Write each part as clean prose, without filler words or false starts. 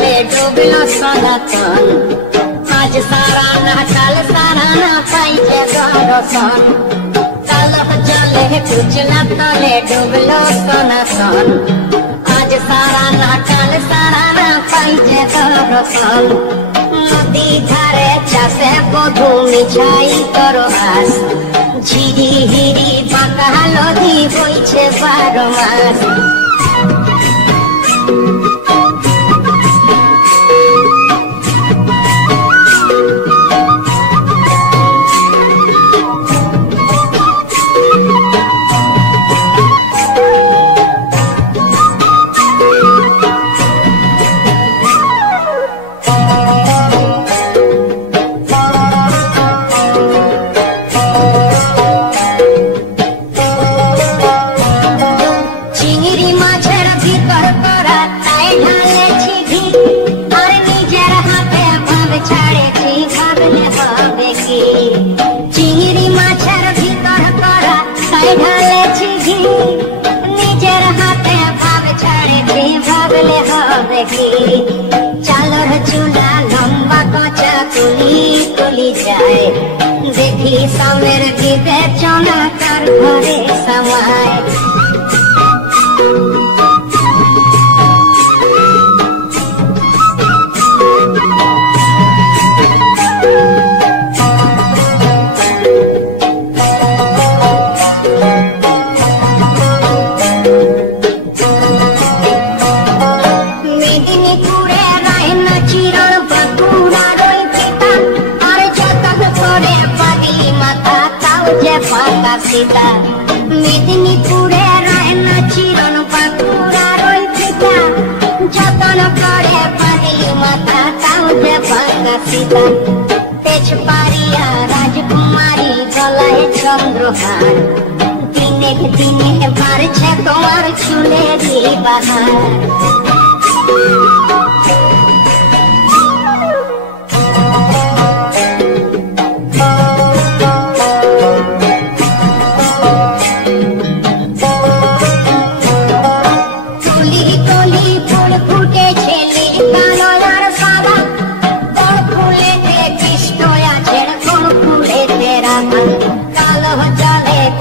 जले डूबलो सनातन आज सारा ना कल सारा ना पाइजे दर्शन कालक जले कुचला तले डूबलो सनातन आज सारा ना कल सारा ना पाइजे दर्शन नदी धारे चाषे बधू मिछाई करो हास झिरी हिरी बांका नदी बইছে 12 মাস चिंगड़ी माछर भीतर करा ताई ढाले छी निजेर हाथे भाव छाड़े छी भागले হবে কি চালর চুলা লম্বা কাঁচা তুলি তুলি যায় দেখি সামনের বিবেচনা কার ঘরে সমায় सीता मेदिनीपुरे रहना चिरन पाकुरा रोई पिता जतन करे पानी माता ताउजे भांगा सीता तेजपारिया राजकुमारी गलाए चंद्रहार दिने दिने बारछे তোমার চুলে দি বাহার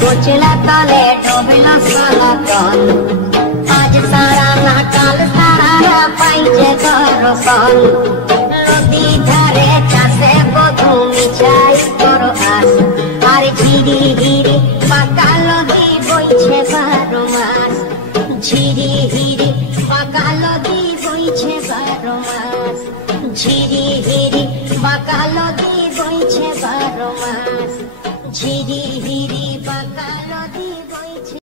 कुचला तले डूबलो सनातन आज सारा ना काल सारा ना पाइजे दर्शन नदी धारे चाषे बधू मिछाई करो आस আর ঝিরি হিরি পাকা নদী বইছে 12 মাস ঝিরি হিরি পাকা নদী বইছে 12 মাস ঝিরি হিরি পাকা নদী বইছে 12 মাস ঝিরি হিরি